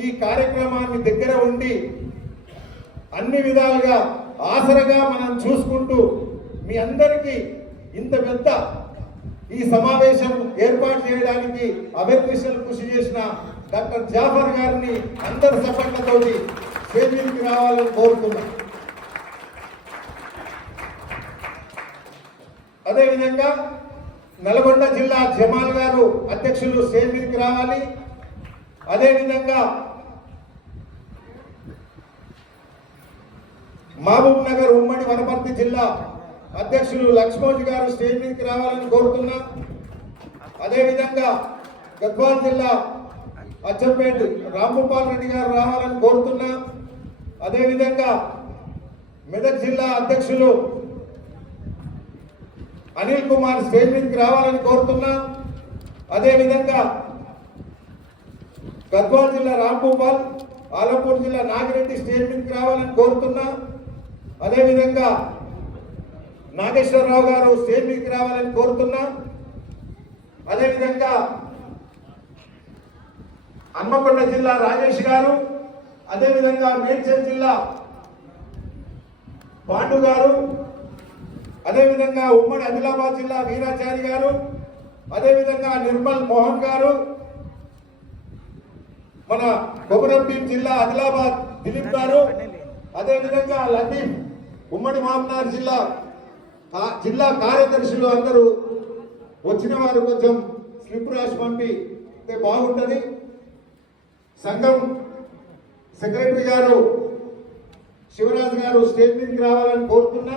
ఈ కార్యక్రమాన్ని దగ్గర ఉండి అన్ని విధాలుగా ఆసరగా మనం చూసుకుంటూ మీ అందరికీ ఇంత పెద్ద ఈ సమావేశం ఏర్పాటు చేయడానికి అభినందనలు కృషి చేసిన డాక్టర్ జాఫర్ గారిని అందరి సపోర్ట్లతోటి స్టేజీకి రావాలని కోరుతున్నాం. అదేవిధంగా నల్గొండ జిల్లా జమాల్ గారు అధ్యక్షులు స్టేజ్ మీదకి రావాలి. అదేవిధంగా మహబూబ్ నగర్ ఉమ్మడి వనపర్తి జిల్లా అధ్యక్షులు లక్ష్మోజీ గారు స్టేజ్ మీదకి రావాలని కోరుతున్నా. అదేవిధంగా గద్వాల్ జిల్లా అచ్చంపేట రాంభూపాల్ రెడ్డి గారు రావాలని కోరుతున్నా. అదేవిధంగా మెదక్ జిల్లా అధ్యక్షులు అనిల్ కుమార్ స్టేజ్ మీదకి రావాలని కోరుతున్నా. అదేవిధంగా గద్వాల్ జిల్లా రాంభూపాల్, ఆలంపూర్ జిల్లా నాగిరెడ్డి స్టేజ్ మీదకి రావాలని కోరుతున్నా. అదేవిధంగా నాగేశ్వరరావు గారు స్టేజ్ మీదకి రావాలని కోరుతున్నా. అదేవిధంగా హన్మకొండ జిల్లా రాజేష్ గారు, అదేవిధంగా మేడ్చల్ జిల్లా పాండు గారు, అదేవిధంగా ఉమ్మడి ఆదిలాబాద్ జిల్లా వీరాచారి గారు, అదేవిధంగా నిర్మల్ మోహన్ గారు, మన కొమరంభీం జిల్లా ఆదిలాబాద్ దిలీప్ గారు, అదేవిధంగా లతీఫ్ ఉమ్మడి మహబూబ్నగర్ జిల్లా కార్యదర్శులు అందరూ వచ్చిన వారు కొంచెం స్లిప్ రాసి పంపితే బాగుంటుంది. సంఘం సెక్రటరీ గారు శివరాజ్ గారు స్టేజ్ మీదకి రావాలని కోరుతున్నా.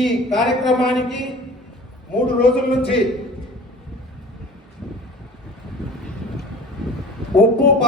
ఈ కార్యక్రమానికి 3 రోజుల నుంచి ఉప్పు